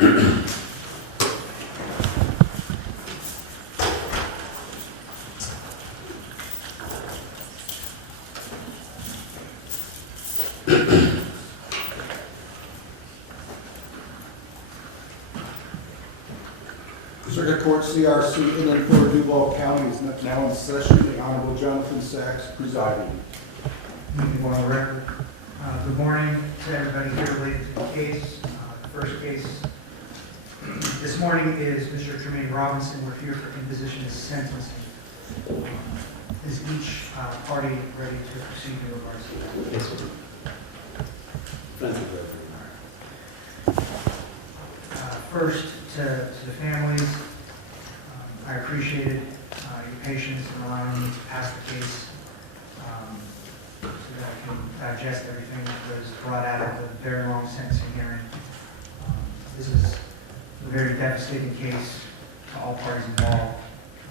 Circuit Court CRC in and for Duval County is now in session. The Honorable Jonathan Sachs presiding. Meeting on the record. Good morning to everybody here related to the case. The first case this morning is Mr. Tremaine Robinson. We're here for imposition of sentencing. Is each party ready to proceed in regards to that? Yes, sir. First, to the families, I appreciated your patience in allowing me to pass the case so that I can digest everything that was brought out of the very long sentencing hearing. This is a very devastating case to all parties involved,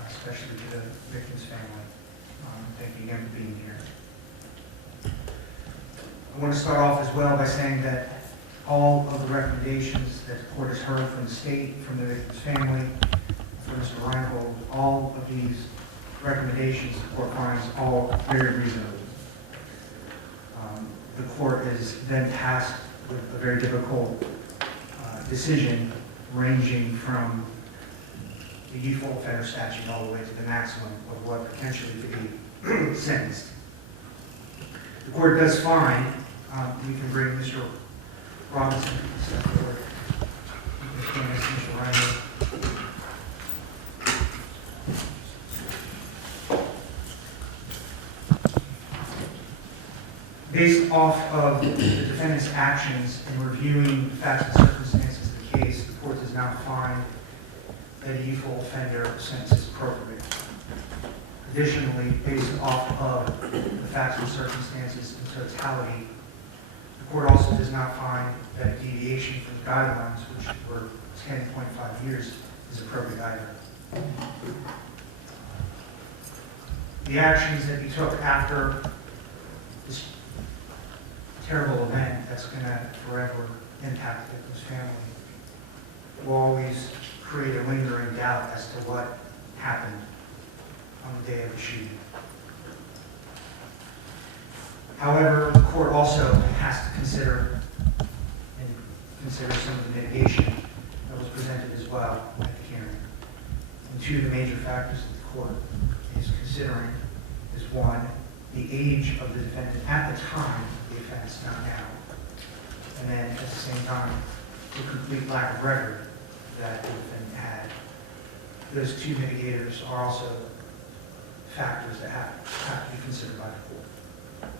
especially to the victim's family. Thank you again for being here. I want to start off as well by saying that all of the recommendations that the court has heard from the state, from the victim's family, from Mr. Reinhold, all of these recommendations the court finds all very reasonable. The court is then tasked with a very difficult decision ranging from the youthful offender statute all the way to the maximum of what potentially could be sentenced. The court does find, we can bring Mr. Robinson to step forward. You can stand next to Mr. Reinhold. Based off of the defendant's actions in reviewing the facts and circumstances of the case, the court does not find that a youthful offender sentence is appropriate. Additionally, based off of the facts and circumstances in totality, the court also does not find that a deviation from the guidelines, which were 10.5 years, is appropriate either. The actions that you took after this terrible event that's going to forever impact the victim's family will always create a lingering doubt as to what happened on the day of the shooting. However, the court also has to consider some of the mitigation that was presented as well at the hearing. And two of the major factors that the court is considering is one, the age of the defendant at the time of the offense, not now. And then at the same time, the complete lack of record that the defendant had. Those two mitigators are also factors that have to be considered by the court.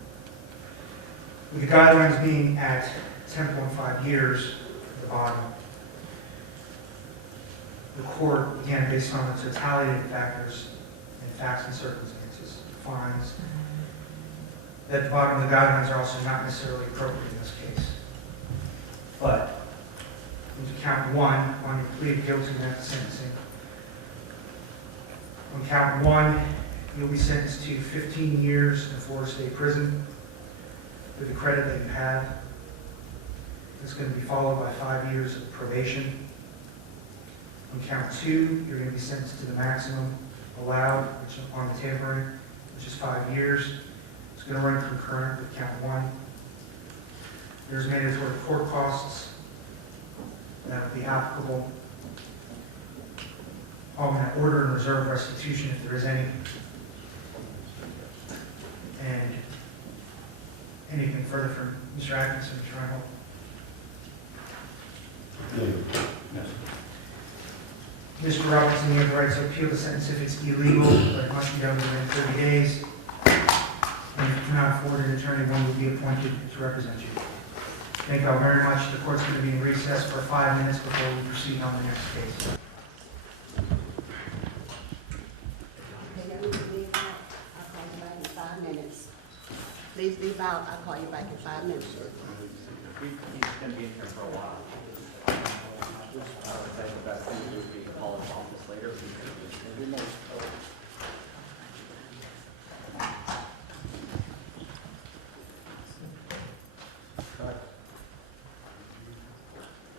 With the guidelines being at 10.5 years at the bottom, the court, again, based on the totality of the factors and facts and circumstances, finds that the bottom of the guidelines are also not necessarily appropriate in this case. But, into count one, on your plea of guilty and after sentencing, on count one, you'll be sentenced to 15 years in Florida State Prison with the credit that you have. It's going to be followed by 5 years of probation. On count two, you're going to be sentenced to the maximum allowed, which is on the tampering, which is 5 years. It's going to run concurrent with count one. There's mandatory court costs that will be applicable. I'm going to order and reserve restitution if there is any. And anything further from Mr. Atkinson, Mr. Reinhold? Yes. Mr. Robinson, you have the right to appeal the sentence if it's illegal, but it must be done within 30 days. And if you cannot afford an attorney, one will be appointed to represent you. Thank you all very much. The court's going to be in recess for 5 minutes before we proceed on the next case. Please leave out. I'll call you back in 5 minutes. He's going to be in here for a while.